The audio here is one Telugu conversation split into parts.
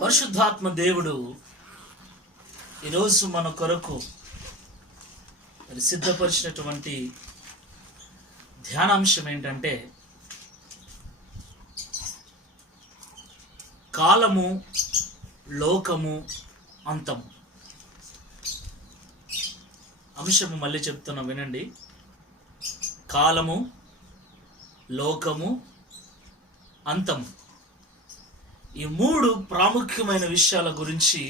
పరిశుద్ధాత్మ దేవుడు ఈరోజు మన కొరకు సిద్ధపరిచినటువంటి ధ్యానాంశం ఏంటంటే కాలము, లోకము, అంతము. అంశము మళ్ళీ చెప్తున్నా, వినండి. కాలము, లోకము, అంతము. ఈ మూడు ప్రాముఖ్యమైన విషయాల గురించి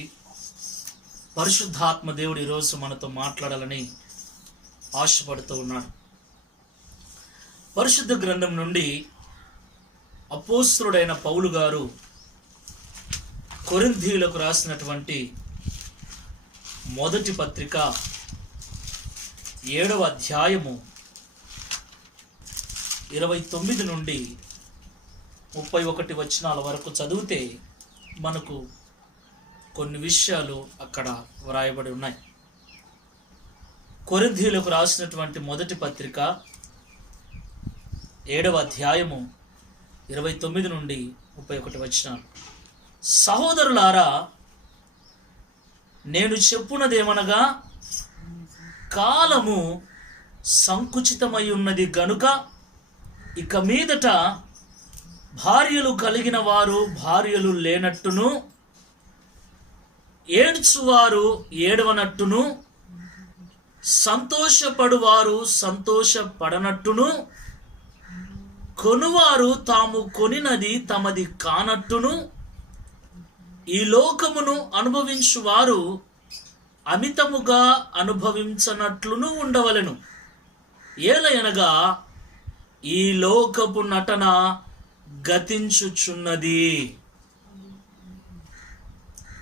పరిశుద్ధాత్మ దేవుడు ఈరోజు మనతో మాట్లాడాలని ఆశపడుతూ ఉన్నాడు. పరిశుద్ధ గ్రంథం నుండి అపోస్తలుడైన పౌలు గారు కొరింథీయులకు రాసినటువంటి మొదటి పత్రిక 7వ అధ్యాయము 29 నుండి 31 వచనాల వరకు చదివితే మనకు కొన్ని విషయాలు అక్కడ వ్రాయబడి ఉన్నాయి. కొరింథీయులకు రాసినటువంటి మొదటి పత్రిక 7వ అధ్యాయము 29 నుండి 31 వచనాలు. సహోదరులారా, నేను చెప్పునదేమనగా, కాలము సంకుచితమై ఉన్నది గనుక ఇక మీదట భార్యలు కలిగిన వారు భార్యలు లేనట్టును, ఏడ్చువారు ఏడవనట్టును, సంతోషపడువారు సంతోషపడనట్టును, కొనువారు తాము కొనినది తమది కానట్టును, ఈ లోకమును అనుభవించువారు అమితముగా అనుభవించనట్లును ఉండవలెను. ఏలయనగా ఈ లోకపు నటన గతించుచున్నది.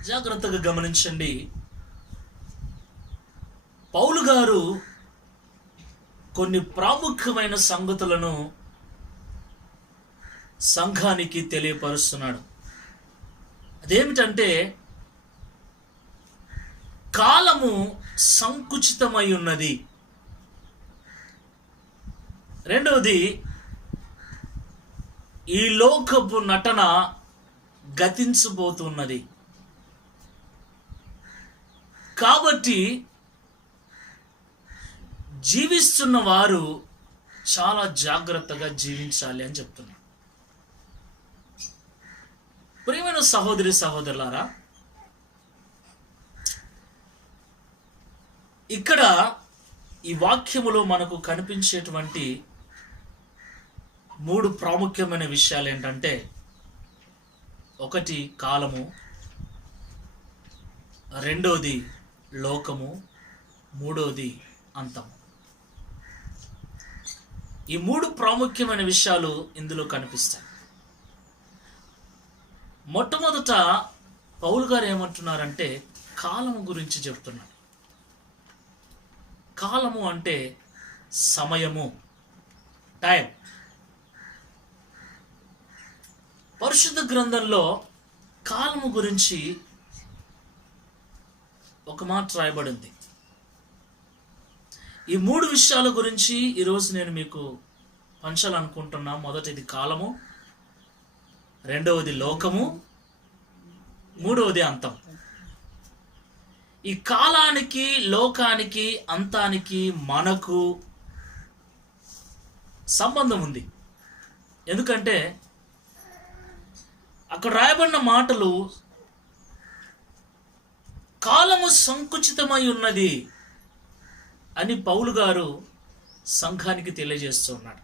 జాగ్రత్తగా గమనించండి. పౌలు గారు కొన్ని ప్రాముఖ్యమైన సంగతులను సంఘానికి తెలియపరుస్తున్నాడు. అదేమిటంటే, కాలము సంకుచితమై ఉన్నది. రెండవది, ఈ లోకపు నటన గతించబోతున్నది. కాబట్టి జీవిస్తున్న వారు చాలా జాగ్రత్తగా జీవించాలి అని చెప్తున్నారు. ప్రియమైన సహోదరి సహోదరులారా, ఇక్కడ ఈ వాక్యములో మనకు కనిపించేటువంటి 3 ప్రాముఖ్యమైన విషయాలు ఏంటంటే, ఒకటి కాలము, రెండోది లోకము, మూడోది అంతము. ఈ 3 ప్రాముఖ్యమైన విషయాలు ఇందులో కనిపిస్తాయి. మొట్టమొదట పౌలు గారు ఏమంటున్నారంటే, కాలము గురించి చెప్తున్నారు. కాలము అంటే సమయము, టైం. పరిశుద్ధ గ్రంథంలో కాలము గురించి ఒక మాట రాయబడింది. ఈ 3 విషయాల గురించి ఈరోజు నేను మీకు పంచాలనుకుంటున్నా. మొదటిది కాలము, రెండవది లోకము, మూడవది అంతం. ఈ కాలానికి, లోకానికి, అంతానికి మనకు సంబంధం ఉంది. ఎందుకంటే అక్కడ రాయబడిన మాటలు, కాలము సంకుచితమై ఉన్నది అని పౌలు గారు సంఘానికి తెలియజేస్తూ ఉన్నాడు.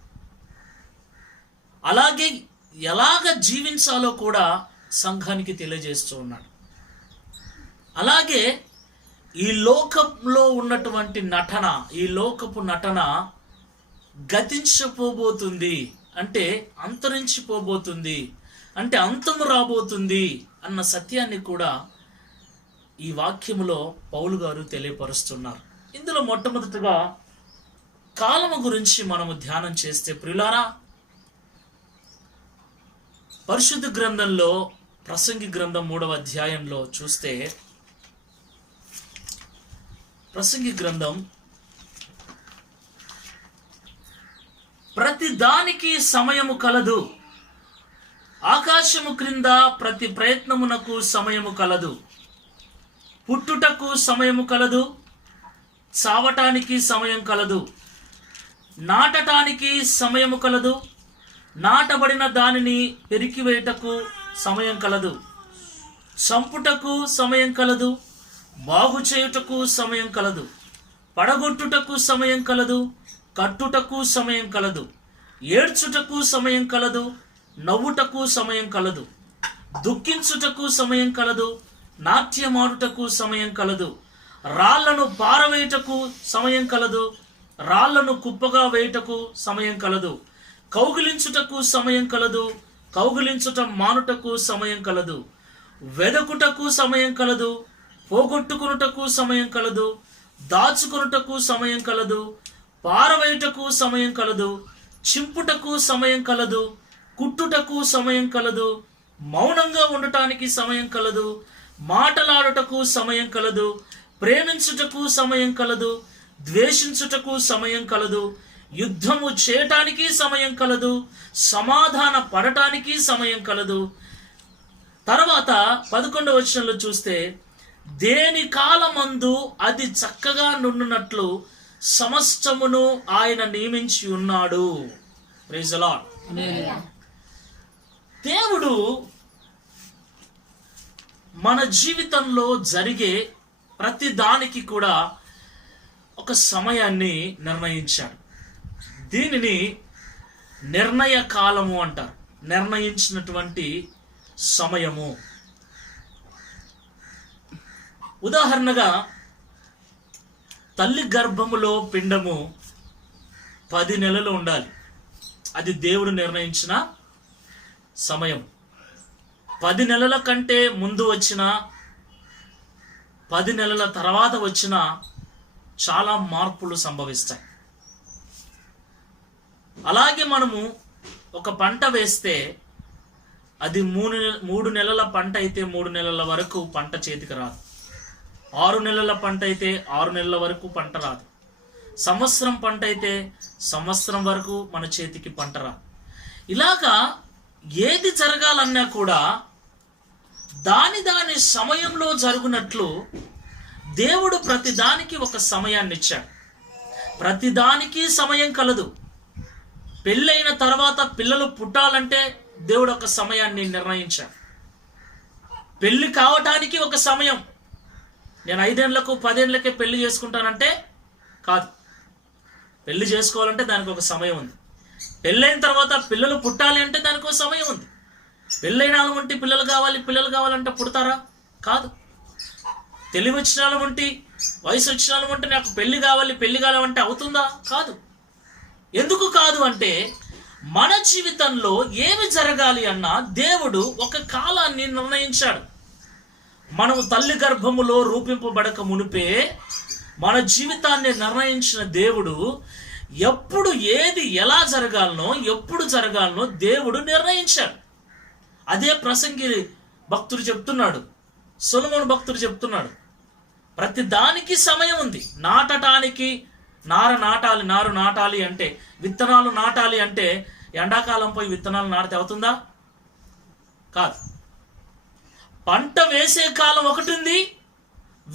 అలాగే ఎలాగ జీవించాలో కూడా సంఘానికి తెలియజేస్తూ ఉన్నాడు. అలాగే ఈ లోకంలో ఉన్నటువంటి నటన, ఈ లోకపు నటన గతించిపోబోతుంది, అంటే అంతరించిపోబోతుంది, అంటే అంతము రాబోతుంది అన్న సత్యాన్ని కూడా ఈ వాక్యములో పౌలు గారు తెలియపరుస్తున్నారు. ఇందులో మొట్టమొదటిగా కాలము గురించి మనము ధ్యానం చేస్తే, ప్రియులారా, పరిశుద్ధ గ్రంథంలో ప్రసంగి గ్రంథం 3వ అధ్యాయంలో చూస్తే, ప్రసంగి గ్రంథం ప్రతి దానికి సమయము కలదు, ఆకాశము క్రింద ప్రతి ప్రయత్నమునకు సమయము కలదు. పుట్టుటకు సమయము కలదు, చావటానికి సమయం కలదు. నాటటానికి సమయము కలదు, నాటబడిన దానిని పెరికివేయటకు సమయం కలదు. చంపుటకు సమయం కలదు, బాగు చేయుటకు సమయం కలదు. పడగొట్టుటకు సమయం కలదు, కట్టుటకు సమయం కలదు. ఏడ్చుటకు సమయం కలదు, నవ్వుటకు సమయం కలదు. దుఃఖించుటకు సమయం కలదు, నాట్యమాడుటకు సమయం కలదు. రాళ్లను పారవేయుటకు సమయం కలదు, రాళ్లను కుప్పగా వేయుటకు సమయం కలదు. కౌగిలించుటకు సమయం కలదు, కౌగిలించుట మానుటకు సమయం కలదు. వెదకుటకు సమయం కలదు, పోగొట్టుకునుటకు సమయం కలదు. దాచుకొనుటకు సమయం కలదు, పారవేయుటకు సమయం కలదు. చింపుటకు సమయం కలదు, కుట్టుటకు సమయం కలదు. మౌనంగా ఉండటానికి సమయం కలదు, మాటలాడుటకు సమయం కలదు. ప్రేమించుటకు సమయం కలదు, ద్వేషించుటకు సమయం కలదు. యుద్ధము చేయటానికి సమయం కలదు, సమాధాన పడటానికి సమయం కలదు. తర్వాత 11వ వచనంలో చూస్తే, దేని కాలమందు అది చక్కగా నుండునట్లు సమస్తమును ఆయన నియమించి ఉన్నాడు. Praise the lord. దేవుడు మన జీవితంలో జరిగే ప్రతి దానికి కూడా ఒక సమయాన్ని నిర్ణయించాడు. దీనిని నిర్ణయ కాలము అంటారు. నిర్ణయించినటువంటి సమయము. ఉదాహరణగా తల్లి గర్భములో పిండము 10 నెలలు ఉండాలి. అది దేవుడు నిర్ణయించిన సమయం. 10 నెలల కంటే ముందు వచ్చిన, 10 నెలల తర్వాత వచ్చిన చాలా మార్పులు సంభవిస్తాయి. అలాగే మనము ఒక పంట వేస్తే అది 3 నెలల పంట అయితే 3 నెలల వరకు పంట చేతికి రాదు. 6 నెలల పంట అయితే 6 నెలల వరకు పంట రాదు. సంవత్సరం పంట అయితే సంవత్సరం వరకు మన చేతికి పంట రాదు. ఇలాగా ఏది జరగాలన్నా కూడా దాని సమయంలో జరుగునట్లు దేవుడు ప్రతిదానికి ఒక సమయాన్ని ఇచ్చాడు. ప్రతిదానికి సమయం కలదు. పెళ్ళైన తర్వాత పిల్లలు పుట్టాలంటే దేవుడు ఒక సమయాన్ని నిర్ణయించాడు. పెళ్లి కావటానికి ఒక సమయం. నేను 5 ఏళ్లకు 10 ఏళ్లకే పెళ్లి చేసుకుంటానంటే కాదు. పెళ్లి చేసుకోవాలంటే దానికి ఒక సమయం ఉంది. పెళ్ళైన తర్వాత పిల్లలు పుట్టాలి అంటే దానికి ఒక సమయం ఉంది. పెళ్ళైన వాళ్ళ వంటి పిల్లలు కావాలంటే పుడతారా? కాదు. తెలివి వచ్చిన వాళ్ళ వంటి, వయసు వచ్చిన వాళ్ళ వంటి నాకు పెళ్లి కావాలంటే అవుతుందా? కాదు. ఎందుకు కాదు అంటే మన జీవితంలో ఏమి జరగాలి అన్నా దేవుడు ఒక కాలాన్ని నిర్ణయించాడు. మనము తల్లి గర్భములో రూపింపబడక మునిపే మన జీవితాన్ని నిర్ణయించిన దేవుడు ఎప్పుడు ఏది ఎలా జరగాలనో ఎప్పుడు జరగాలనో దేవుడు నిర్ణయించాడు. అదే ప్రసంగి భక్తుడు చెప్తున్నాడు, సొలొమోను భక్తుడు చెప్తున్నాడు, ప్రతి దానికి సమయం ఉంది. నాటటానికి నారు నాటాలి అంటే, విత్తనాలు నాటాలి అంటే ఎండాకాలం పోయి విత్తనాలు నాటితే అవుతుందా? కాదు. పంట వేసే కాలం ఒకటి ఉంది,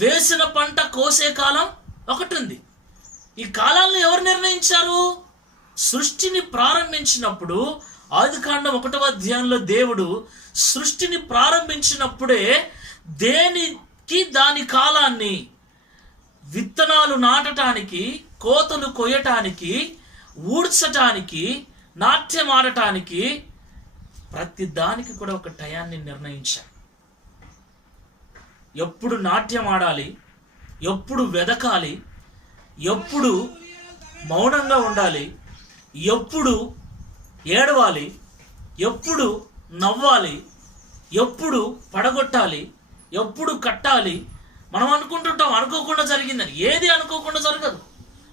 వేసిన పంట కోసే కాలం ఒకటి ఉంది. ఈ కాలాలను ఎవరు నిర్ణయించారు? సృష్టిని ప్రారంభించినప్పుడు ఆదికాండం 1వ అధ్యాయంలో దేవుడు సృష్టిని ప్రారంభించినప్పుడే దేనికి దాని కాలాన్ని, విత్తనాలు నాటటానికి, కోతలు కొయ్యటానికి, ఊడ్చటానికి, నాట్యం ఆడటానికి, ప్రతి దానికి కూడా ఒక టయాన్ని నిర్ణయించాడు. ఎప్పుడు నాట్యం ఆడాలి, ఎప్పుడు వెదకాలి, ఎప్పుడు మౌనంగా ఉండాలి, ఎప్పుడు ఏడవాలి, ఎప్పుడు నవ్వాలి, ఎప్పుడు పడగొట్టాలి, ఎప్పుడు కట్టాలి. మనం అనుకుంటుంటాం అనుకోకుండా జరిగిందని. ఏది అనుకోకుండా జరగదు.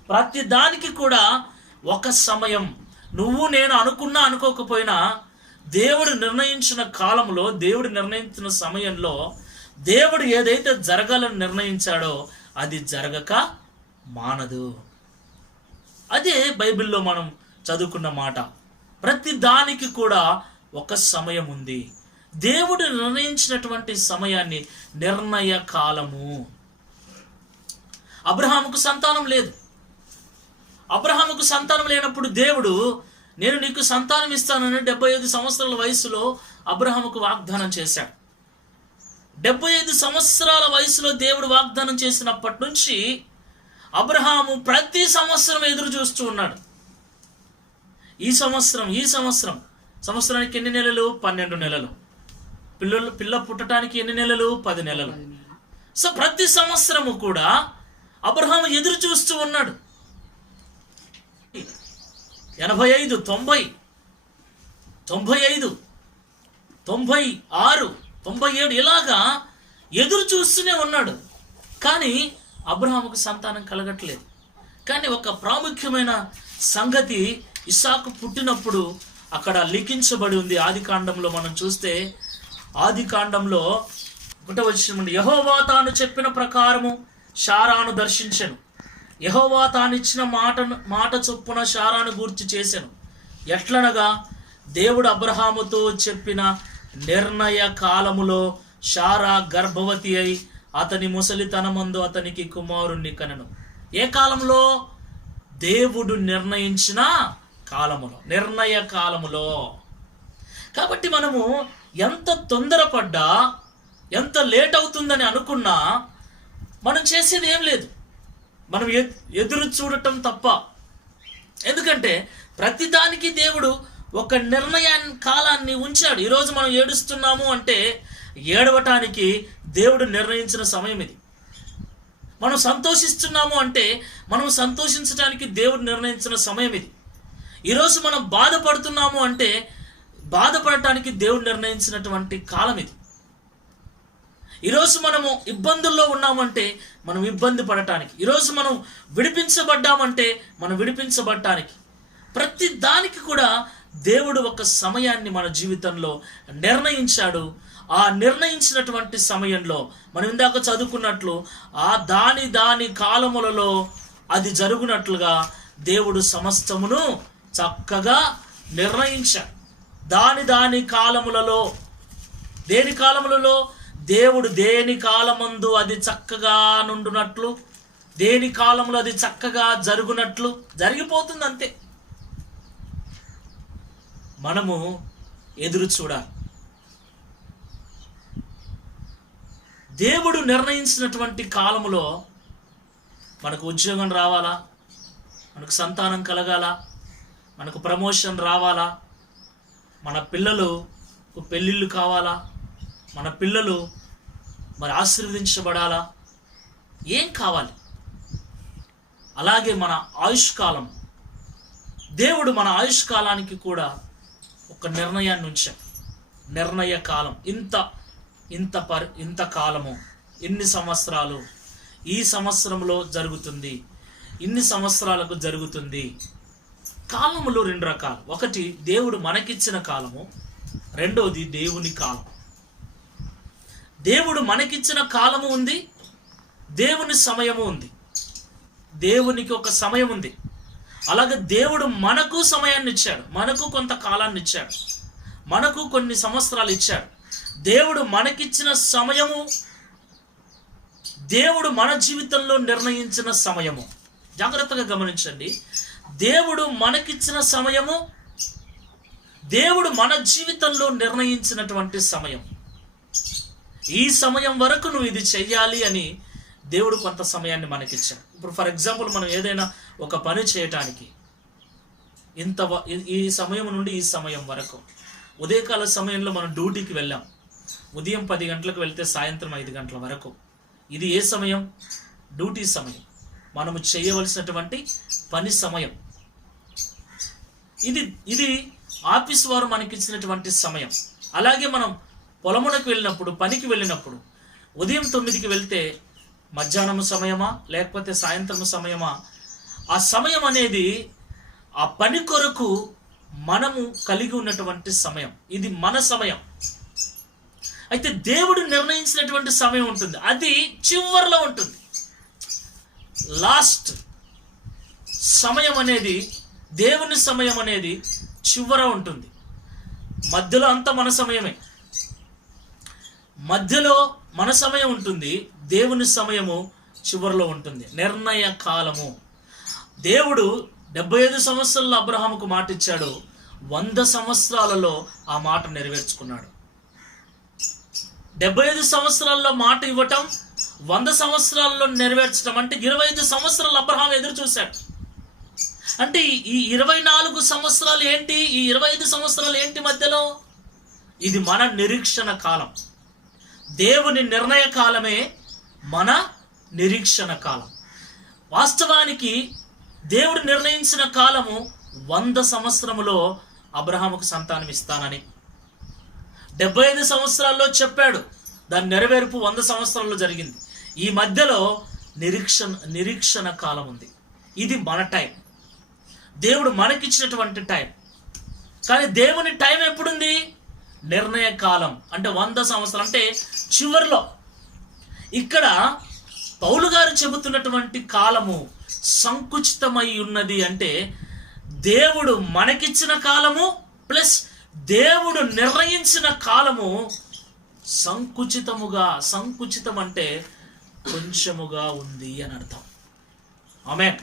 ప్రతి దానికి కూడా ఒక సమయం. నువ్వు నేను అనుకున్నా అనుకోకపోయినా దేవుడు నిర్ణయించిన కాలంలో, దేవుడు నిర్ణయించిన సమయంలో దేవుడు ఏదైతే జరగాలని నిర్ణయించాడో అది జరగక మానదు. అదే బైబిల్లో మనం చదువుకున్న మాట. ప్రతి దానికి కూడా ఒక సమయం ఉంది. దేవుడు నిర్ణయించినటువంటి సమయాన్ని నిర్ణయ కాలము. అబ్రహాముకు సంతానం లేదు. అబ్రహాముకు సంతానం లేనప్పుడు దేవుడు నేను నీకు సంతానం ఇస్తానని 75 సంవత్సరాల వయసులో అబ్రహాముకు వాగ్దానం చేశాడు. 75 సంవత్సరాల వయసులో దేవుడు వాగ్దానం చేసినప్పటి నుంచి అబ్రహాము ప్రతి సంవత్సరం ఎదురు చూస్తూ ఉన్నాడు. ఈ సంవత్సరానికి ఎన్ని నెలలు? 12 నెలలు. పిల్ల పుట్టడానికి ఎన్ని నెలలు? 10 నెలలు. సో ప్రతి సంవత్సరము కూడా అబ్రహాము ఎదురు చూస్తూ ఉన్నాడు. 85, 90, 95, 96, 97 ఇలాగా ఎదురు చూస్తూనే ఉన్నాడు. కానీ అబ్రహాముకు సంతానం కలగట్లేదు. కానీ ఒక ప్రాముఖ్యమైన సంగతి ఇస్సాకు పుట్టినప్పుడు అక్కడ లిఖించబడి ఉంది. ఆదికాండంలో మనం చూస్తే ఆదికాండంలో 1వ వచనం, యెహోవా తాను చెప్పిన ప్రకారము శారాను దర్శించెను. యెహోవా తానిచ్చిన మాట చొప్పున శారాను గూర్చి చేసెను. ఎట్లనగా దేవుడు అబ్రహాముతో చెప్పిన నిర్ణయ కాలములో శారా గర్భవతి అయి అతని ముసలితనమందు అతనికి కుమారుణ్ణి కనెను. ఏ కాలంలో? దేవుడు నిర్ణయించిన కాలములో, నిర్ణయ కాలములో. కాబట్టి మనము ఎంత తొందరపడ్డా, ఎంత లేట్ అవుతుందని అనుకున్నా మనం చేసేది ఏం లేదు. మనం ఎదురు చూడటం తప్ప. ఎందుకంటే ప్రతిదానికి దేవుడు ఒక కాలాన్ని ఉంచాడు. ఈరోజు మనం ఏడుస్తున్నాము అంటే ఏడవటానికి దేవుడు నిర్ణయించిన సమయం ఇది. మనం సంతోషిస్తున్నాము అంటే మనం సంతోషించడానికి దేవుడు నిర్ణయించిన సమయం ఇది. ఈరోజు మనం బాధపడుతున్నాము అంటే బాధపడటానికి దేవుడు నిర్ణయించినటువంటి కాలం ఇది. ఈరోజు మనము ఇబ్బందుల్లో ఉన్నామంటే మనం ఇబ్బంది పడటానికి, ఈరోజు మనం విడిపించబడ్డామంటే మనం విడిపించబడటానికి, ప్రతి దానికి కూడా దేవుడు ఒక సమయాన్ని మన జీవితంలో నిర్ణయించాడు. ఆ నిర్ణయించినటువంటి సమయంలో మనం ఇందాక చదువుకున్నట్లు ఆ దాని కాలములలో అది జరుగునట్లుగా దేవుడు సమస్తమును చక్కగా నిర్ణయించాడు. దాని కాలములలో, దేని కాలములలో? దేవుడు దేని కాలమందు అది చక్కగా నుండునట్లు, దేని కాలంలో అది చక్కగా జరుగునట్లు జరిగిపోతుంది. అంతే. మనము ఎదురు చూడాలి. దేవుడు నిర్ణయించినటువంటి కాలములో మనకు ఉద్యోగం రావాలా, మనకు సంతానం కలగాల, మనకు ప్రమోషన్ రావాలా, మన పిల్లలకు పెళ్ళిళ్ళు కావాలా, మన పిల్లలు మరి ఆశీర్వదించబడాలా, ఏం కావాలి? అలాగే మన ఆయుష్కాలం, దేవుడు మన ఆయుష్కాలానికి కూడా ఒక నిర్ణయాన్ని ఉంచాడు. నిర్ణయ కాలం, ఇంత కాలము, ఇన్ని సంవత్సరాలు, ఈ సంవత్సరంలో జరుగుతుంది, ఇన్ని సంవత్సరాలకు జరుగుతుంది. కాలములు 2 రకాలు. ఒకటి దేవుడు మనకిచ్చిన కాలము, రెండోది దేవుని కాలం. దేవుడు మనకిచ్చిన కాలము ఉంది, దేవుని సమయము ఉంది. దేవునికి ఒక సమయం ఉంది. అలాగే దేవుడు మనకు సమయాన్ని ఇచ్చాడు, మనకు కొంత కాలాన్ని ఇచ్చాడు, మనకు కొన్ని సంవత్సరాలు ఇచ్చాడు. దేవుడు మనకిచ్చిన సమయము, దేవుడు మన జీవితంలో నిర్ణయించిన సమయము. జాగ్రత్తగా గమనించండి. దేవుడు మనకిచ్చిన సమయము, దేవుడు మన జీవితంలో నిర్ణయించినటువంటి సమయం. ఈ సమయం వరకు నువ్వు ఇది చెయ్యాలి అని దేవుడు కొంత సమయాన్ని మనకిచ్చాడు. ఇప్పుడు ఫర్ ఎగ్జాంపుల్ మనం ఏదైనా ఒక పని చేయటానికి ఈ సమయం నుండి ఈ సమయం వరకు, ఉదయకాల సమయంలో మనం డ్యూటీకి వెళ్ళాం, ఉదయం 10 గంటలకు వెళ్తే సాయంత్రం 5 గంటల వరకు. ఇది ఏ సమయం? డ్యూటీ సమయం, మనము చేయవలసినటువంటి పని సమయం. ఇది ఆఫీస్ వారు మనకిచ్చినటువంటి సమయం. అలాగే మనం పొలమునకు వెళ్ళినప్పుడు, పనికి వెళ్ళినప్పుడు ఉదయం 9కి వెళ్తే మధ్యాహ్నం సమయమా లేకపోతే సాయంత్రం సమయమా, ఆ సమయం అనేది ఆ పని కొరకు మనము కలిగి ఉన్నటువంటి సమయం. ఇది మన సమయం. అయితే దేవుడు నిర్ణయించినటువంటి సమయం ఉంటుంది, అది చివరిలో ఉంటుంది. లాస్ట్ సమయం అనేది, దేవుని సమయం అనేది చివర ఉంటుంది. మధ్యలో అంతా మన సమయమే. మధ్యలో మన సమయం ఉంటుంది, దేవుని సమయము చివరిలో ఉంటుంది. నిర్ణయ కాలము. దేవుడు 75 సంవత్సరాల్లో అబ్రహాముకు మాట ఇచ్చాడు, 100 సంవత్సరాలలో ఆ మాట నెరవేర్చుకున్నాడు. 75 సంవత్సరాల్లో మాట ఇవ్వటం, 100 సంవత్సరాల్లో నెరవేర్చడం అంటే 25 సంవత్సరాలు అబ్రహాం ఎదురు చూశాడు. అంటే ఈ 24 సంవత్సరాలు ఏంటి, ఈ 25 సంవత్సరాలు ఏంటి మధ్యలో? ఇది మన నిరీక్షణ కాలం. దేవుని నిర్ణయ కాలమే మన నిరీక్షణ కాలం. వాస్తవానికి దేవుడు నిర్ణయించిన కాలము 100 సంవత్సరములో అబ్రహాముకు సంతానం ఇస్తానని. 75 సంవత్సరాల్లో చెప్పాడు, దాని నెరవేర్పు 100 సంవత్సరాల్లో జరిగింది. ఈ మధ్యలో నిరీక్షణ కాలం ఉంది. ఇది మన టైం, దేవుడు మనకిచ్చినటువంటి టైం. కానీ దేవుని టైం ఎప్పుడుంది? నిర్ణయ కాలం అంటే 100 సంవత్సరాలు, అంటే చివరిలో. ఇక్కడ పౌలు గారు చెబుతున్నటువంటి కాలము సంకుచితమై ఉన్నది. అంటే దేవుడు మనకిచ్చిన కాలము ప్లస్ దేవుడు నిర్ణయించిన కాలము సంకుచితం అంటే కొంచెముగా ఉంది అని అర్థం. ఆమేన్.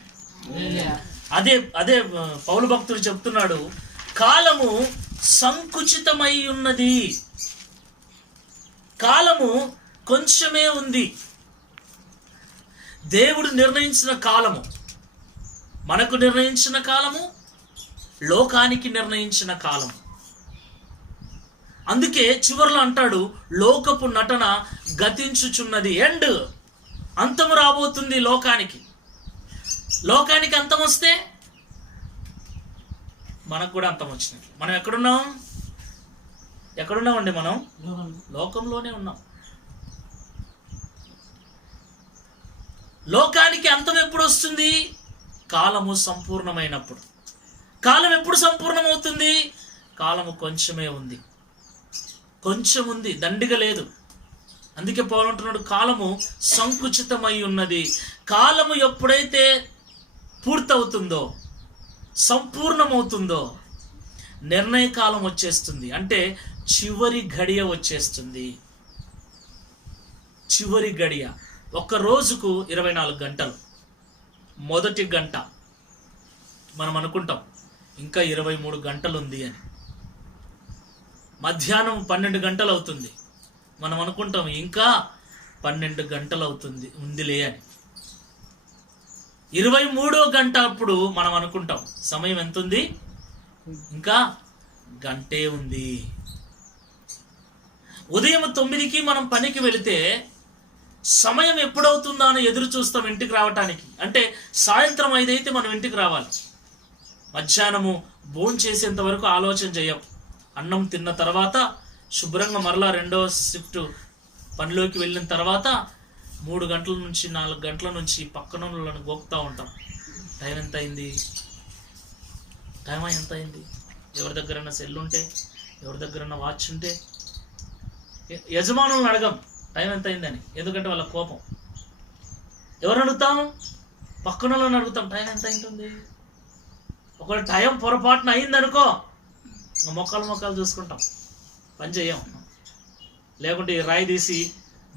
అదే పౌలు భక్తుడు చెప్తున్నాడు, కాలము సంకుచితమై ఉన్నది, కాలము కొంచెమే ఉంది. దేవుడు నిర్ణయించిన కాలము, మనకు నిర్ణయించిన కాలము, లోకానికి నిర్ణయించిన కాలము. అందుకే చివరిలో అంటాడు, లోకపు నటన గతించుచున్నది. అంతము రాబోతుంది లోకానికి. లోకానికి అంతం వస్తే మనకు కూడా అంతం వచ్చినట్లు. మనం ఎక్కడున్నామండి? మనం లోకంలోనే ఉన్నాం. లోకానికి అంతం ఎప్పుడు వస్తుంది? కాలము సంపూర్ణమైనప్పుడు. కాలం ఎప్పుడు సంపూర్ణమవుతుంది? కాలము కొంచెమే ఉంది, కొంచెం ఉంది, దండిగా లేదు. అందుకే పౌలు అంటున్నాడు, కాలము సంకుచితమై ఉన్నది. కాలము ఎప్పుడైతే పూర్తవుతుందో, సంపూర్ణమవుతుందో, నిర్ణయ కాలం వచ్చేస్తుంది. అంటే చివరి గడియ వచ్చేస్తుంది. చివరి గడియ. ఒక్క రోజుకు 24 గంటలు. మొదటి గంట మనం అనుకుంటాం ఇంకా 23 గంటలు ఉంది అని. మధ్యాహ్నం 12 గంటలు అవుతుంది, మనం అనుకుంటాం ఇంకా 12 గంటలు అవుతుంది ఉందిలే అని. 23వ గంట అప్పుడు మనం అనుకుంటాం సమయం ఎంత ఉంది, ఇంకా గంటే ఉంది. ఉదయం 9కి మనం పనికి వెళితే సమయం ఎప్పుడవుతుందా అని ఎదురు చూస్తాం ఇంటికి రావటానికి. అంటే సాయంత్రం 5 అయితే మనం ఇంటికి రావాలి. మధ్యాహ్నము భోంచేసేంత వరకు ఆలోచన చేయం. అన్నం తిన్న తర్వాత శుభ్రంగా మరలా 2వ షిఫ్ట్ పనిలోకి వెళ్ళిన తర్వాత 3 గంటల నుంచి 4 గంటల నుంచి పక్కన వాళ్ళని గోపుతూ ఉంటాం. టైం ఎంత అయింది, ఎవరి దగ్గరన్నా సెల్ ఉంటే, ఎవరి దగ్గరన్నా వాచ్ ఉంటే. యజమానులను అడగం టైం ఎంత అయిందని, ఎందుకంటే వాళ్ళ కోపం. ఎవరు అడుగుతాం? పక్కన వాళ్ళని అడుగుతాం టైం ఎంత అయింటుంది. ఒకవేళ టైం పొరపాటున అయిందనుకో, మొక్కలు చూసుకుంటాం, పని చేయం. లేకుంటే రాయి తీసి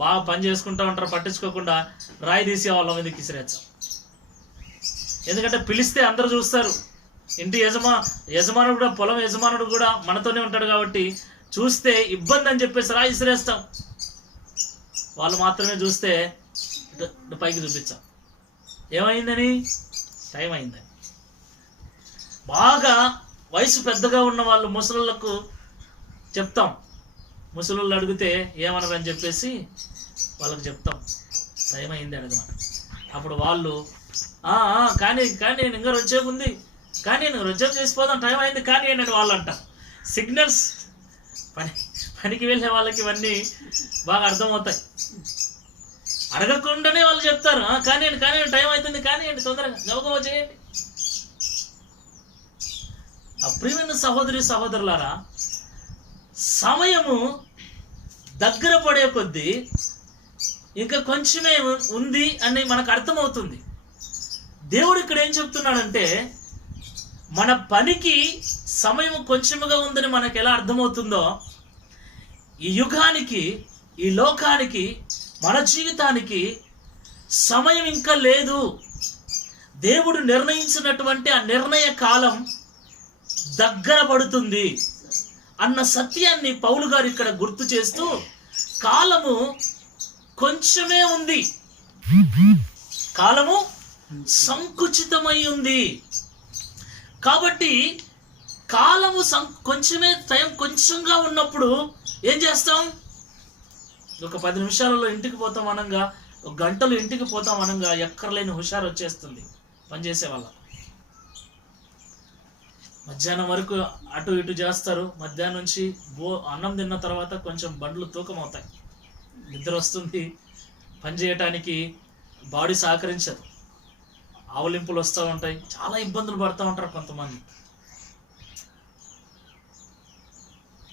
బాగా పని చేసుకుంటా ఉంటారు, పట్టించుకోకుండా రాయి తీసి వాళ్ళ మీదకి విసిరేచ్చాం. ఎందుకంటే పిలిస్తే అందరూ చూస్తారు. ఇంటి యజమానుడు కూడా, పొలం యజమానుడు కూడా మనతోనే ఉంటాడు కాబట్టి చూస్తే ఇబ్బంది అని చెప్పేసి రాయి విసిరేస్తాం. వాళ్ళు మాత్రమే చూస్తే పైకి చూపించాం ఏమైందని, టైం అయిందని. బాగా వయసు పెద్దగా ఉన్న వాళ్ళు ముసలులకు చెప్తాం. ముసలు అడిగితే ఏమనరని చెప్పేసి వాళ్ళకి చెప్తాం టైం అయింది అడగమని. అప్పుడు వాళ్ళు కానీ నేను ఇంకా వచ్చేపు ఉంది, కానీ నేను వచ్చేపు చేసిపోదాం, టైం అయింది కానీ అని వాళ్ళు అంటారు. సిగ్నల్స్ పనికి వెళ్ళే వాళ్ళకి ఇవన్నీ బాగా అర్థమవుతాయి. అడగకుండానే వాళ్ళు చెప్తారు కానీ టైం అవుతుంది, కానీ తొందరగా గబగబా చేయండి. ప్రియమైన సహోదరులారా, సమయము దగ్గర పడే కొద్దీ ఇంకా కొంచెమే ఉంది అని మనకు అర్థమవుతుంది. దేవుడు ఇక్కడ ఏం చెప్తున్నాడంటే, మన పనికి సమయం కొంచెముగా ఉందని మనకు ఎలా అర్థమవుతుందో, ఈ యుగానికి, ఈ లోకానికి, మన జీవితానికి సమయం ఇంకా లేదు. దేవుడు నిర్ణయించినటువంటి ఆ నిర్ణయ కాలం దగ్గర పడుతుంది అన్న సత్యాన్ని పౌలు గారు ఇక్కడ గుర్తు చేస్తూ, కాలము కొంచెమే ఉంది, కాలము సంకుచితమై ఉంది. కాబట్టి కాలము కొంచెమే, టైం కొంచెంగా ఉన్నప్పుడు ఏం చేస్తాం? ఒక 10 నిమిషాలలో ఇంటికి పోతాం అనంగా, ఒక గంటలు ఇంటికి పోతాం అనంగా ఎక్కర్లేని హుషారు వచ్చేస్తుంది పనిచేసే వాళ్ళ. మధ్యాహ్నం వరకు అటు ఇటు చేస్తారు. మధ్యాహ్నం నుంచి అన్నం తిన్న తర్వాత కొంచెం బండ్లు తూకం అవుతాయి, నిద్ర వస్తుంది, పని చేయటానికి బాడీ సహకరించదు, ఆవలింపులు వస్తూ ఉంటాయి, చాలా ఇబ్బందులు పడుతూ ఉంటారు కొంతమంది.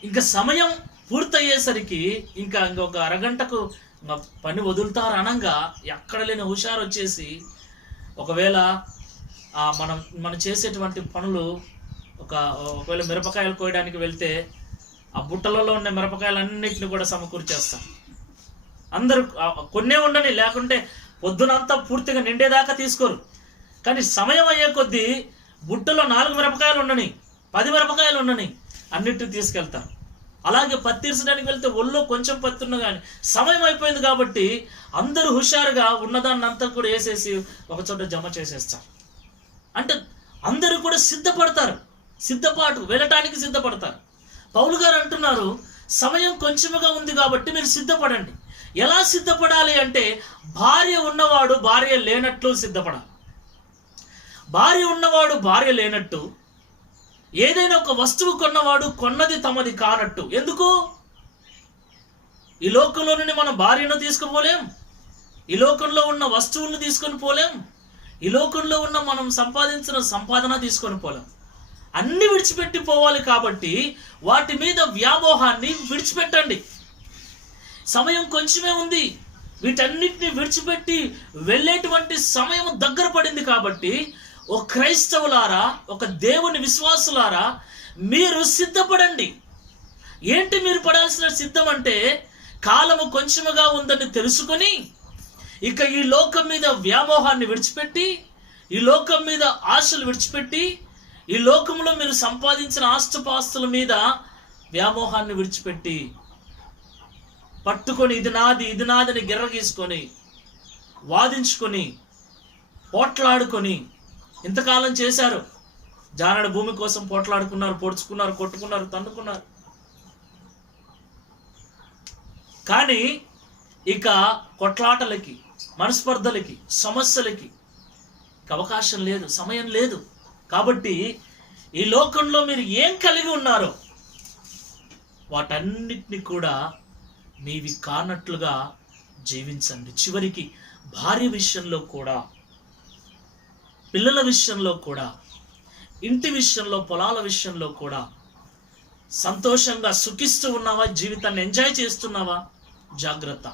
ఇంకా సమయం పూర్తయ్యేసరికి ఇంకా ఇంకొక అరగంటకు పని వదులుతారు అనంగా ఎక్కడ లేని హుషారు వచ్చేసి, ఒకవేళ మనం చేసేటువంటి పనులు, ఒకవేళ మిరపకాయలు కోయడానికి వెళ్తే ఆ బుట్టలలో ఉన్న మిరపకాయలన్నింటినీ కూడా సమకూర్చేస్తాం. అందరూ కొన్నే ఉండని, లేకుంటే పొద్దునంతా పూర్తిగా నిండేదాకా తీసుకోరు. కానీ సమయం అయ్యే కొద్దీ బుట్టలో 4 మిరపకాయలు ఉండని, 10 మిరపకాయలు ఉండని అన్నిటిని తీసుకెళ్తారు. అలాగే పత్తి తీర్చడానికి వెళ్తే ఒళ్ళో కొంచెం పత్తి ఉన్నా కానీ సమయం అయిపోయింది కాబట్టి అందరూ హుషారుగా ఉన్నదాన్ని అంతా కూడా వేసేసి ఒక చోట జమ చేసేస్తారు. అంటే అందరూ కూడా వెళ్ళటానికి సిద్ధపడతారు. పౌలు గారు అంటున్నారు, సమయం కొంచెముగా ఉంది కాబట్టి మీరు సిద్ధపడండి. ఎలా సిద్ధపడాలి అంటే, భార్య ఉన్నవాడు భార్య లేనట్లు సిద్ధపడాలి. భార్య ఉన్నవాడు భార్య లేనట్టు, ఏదైనా ఒక వస్తువు కొన్నవాడు కొన్నది తమది కానట్టు. ఎందుకు? ఈ లోకంలో నుండి మనం భార్యను తీసుకుపోలేం, ఈ లోకంలో ఉన్న వస్తువులను తీసుకొని పోలేం, ఈ లోకంలో ఉన్న మనం సంపాదించిన సంపాదన తీసుకొని పోలేం. అన్ని విడిచిపెట్టి పోవాలి. కాబట్టి వాటి మీద వ్యామోహాన్ని విడిచిపెట్టండి. సమయం కొంచెమే ఉంది, వీటన్నిటిని విడిచిపెట్టి వెళ్ళేటువంటి సమయం దగ్గర పడింది. కాబట్టి ఓ క్రైస్తవులారా, ఒక దేవుని విశ్వాసులారా, మీరు సిద్ధపడండి. ఏంటి మీరు పడాల్సిన సిద్ధం అంటే, కాలము కొంచెముగా ఉందని తెలుసుకొని ఇక ఈ లోకం మీద వ్యామోహాన్ని విడిచిపెట్టి, ఈ లోకం మీద ఆశలు విడిచిపెట్టి, ఈ లోకంలో మీరు సంపాదించిన ఆస్తుపాస్తుల మీద వ్యామోహాన్ని విడిచిపెట్టి, పట్టుకొని ఇది నాదని గిర్ర గీసుకొని, వాదించుకొని, పోట్లాడుకొని ఇంతకాలం చేశారు. జానడ భూమి కోసం పోట్లాడుకున్నారు, పొడుచుకున్నారు, కొట్టుకున్నారు, తన్నుకున్నారు. కానీ ఇక కొట్లాటలకి, మనస్పర్ధలకి, సమస్యలకి అవకాశం లేదు, సమయం లేదు. కాబట్టి ఈ లోకంలో మీరు ఏం కలిగి ఉన్నారో వాటన్నిటిని కూడా మీవి కానట్లుగా జీవించండి. చివరికి భార్య విషయంలో కూడా, పిల్లల విషయంలో కూడా, ఇంటి విషయంలో, పొలాల విషయంలో కూడా సంతోషంగా సుఖిస్తూ ఉన్నావా? జీవితాన్ని ఎంజాయ్ చేస్తున్నావా? జాగ్రత్త,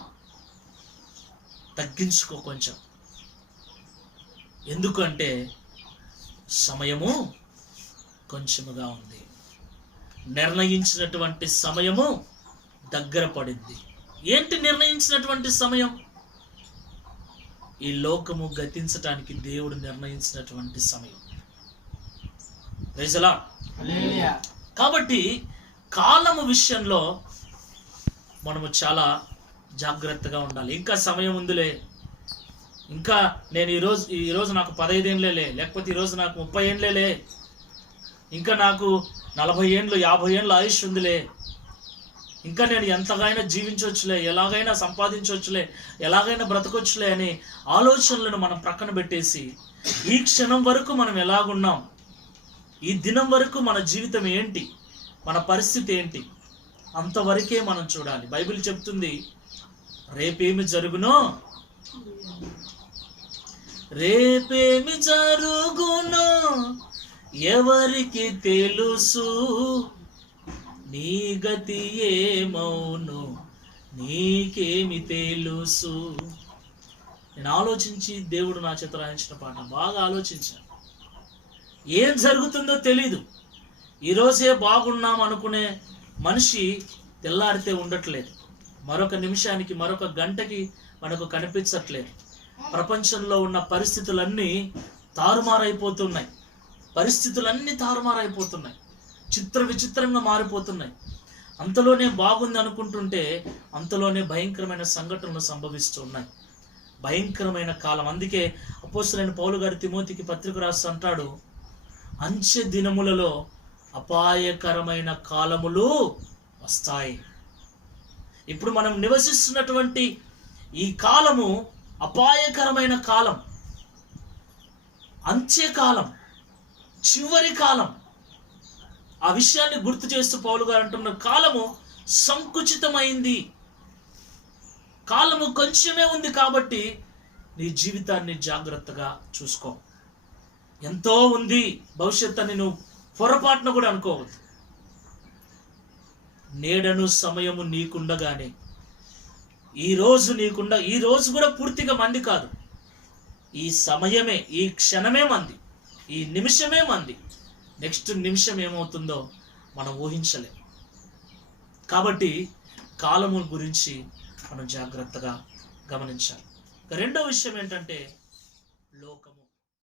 తగ్గించుకో కొంచెం. ఎందుకంటే సమయము కొంచెముగా ఉంది, నిర్ణయించినటువంటి సమయము దగ్గర పడింది. ఏంటి నిర్ణయించినటువంటి సమయం? ఈ లోకము గతించటానికి దేవుడు నిర్ణయించినటువంటి సమయం. Praise the lord. కాబట్టి కాలము విషయంలో మనము చాలా జాగ్రత్తగా ఉండాలి. ఇంకా సమయం ఉందిలే, ఇంకా నేను ఈరోజు నాకు 15 ఏళ్ళే, లేకపోతే ఈరోజు నాకు 30 ఏళ్ళే, ఇంకా నాకు 40 ఏళ్ళు 50 ఏళ్ళ ఆయుష్ ఉందిలే, ఇంకా నేను ఎంతగైనా జీవించవచ్చులే, ఎలాగైనా సంపాదించవచ్చులే, ఎలాగైనా బ్రతకొచ్చులే అనే ఆలోచనలను మనం ప్రక్కన పెట్టేసి, ఈ క్షణం వరకు మనం ఎలాగున్నాం, ఈ దినం వరకు మన జీవితం ఏంటి, మన పరిస్థితి ఏంటి, అంతవరకే మనం చూడాలి. బైబిల్ చెప్తుంది, రేపేమి జరుగునో ఎవరికి తెలుసు, నీ గతి ఏమౌను నీకేమి తెలుసు. నేను ఆలోచించి, దేవుడు నా చేత రాయించిన పాట బాగా ఆలోచించాను. ఏం జరుగుతుందో తెలీదు. ఈరోజే బాగున్నాం అనుకునే మనిషి తెల్లారితే ఉండట్లేదు. మరొక నిమిషానికి, మరొక గంటకి మనకు కనిపించట్లేదు. ప్రపంచంలో ఉన్న పరిస్థితులన్నీ తారుమారైపోతున్నాయి. చిత్ర విచిత్రంగా మారిపోతున్నాయి. అంతలోనే బాగుంది అనుకుంటుంటే అంతలోనే భయంకరమైన సంఘటనలు సంభవిస్తూ ఉన్నాయి. భయంకరమైన కాలం. అందుకే అపోస్తలుడైన పౌలు గారు తిమోతికి పత్రిక రాసి అంటాడు, అంచె దినములలో అపాయకరమైన కాలములు వస్తాయి. ఇప్పుడు మనం నివసిస్తున్నటువంటి ఈ కాలము అపాయకరమైన కాలం, అంత్యకాలం, చివరి కాలం. ఆ విషయాన్ని గుర్తు చేస్తూ పౌలు గారు అంటున్న కాలము సంకుచితమైంది, కాలము కొంచెమే ఉంది. కాబట్టి నీ జీవితాన్ని జాగ్రత్తగా చూసుకో. ఎంతో ఉంది భవిష్యత్తు అని నువ్వు పొరపాటున కూడా అనుకోవద్దు. నేడను సమయము నీకుండగానే, ఈ రోజు కూడా పూర్తిగా మంది కాదు. ఈ సమయమే, ఈ క్షణమే మంది, ఈ నిమిషమే మంది. నెక్స్ట్ నిమిషం ఏమవుతుందో మనం ఊహించలేం. కాబట్టి కాలము గురించి మనం జాగ్రత్తగా గమనించాలి. రెండో విషయం ఏంటంటే లోకము.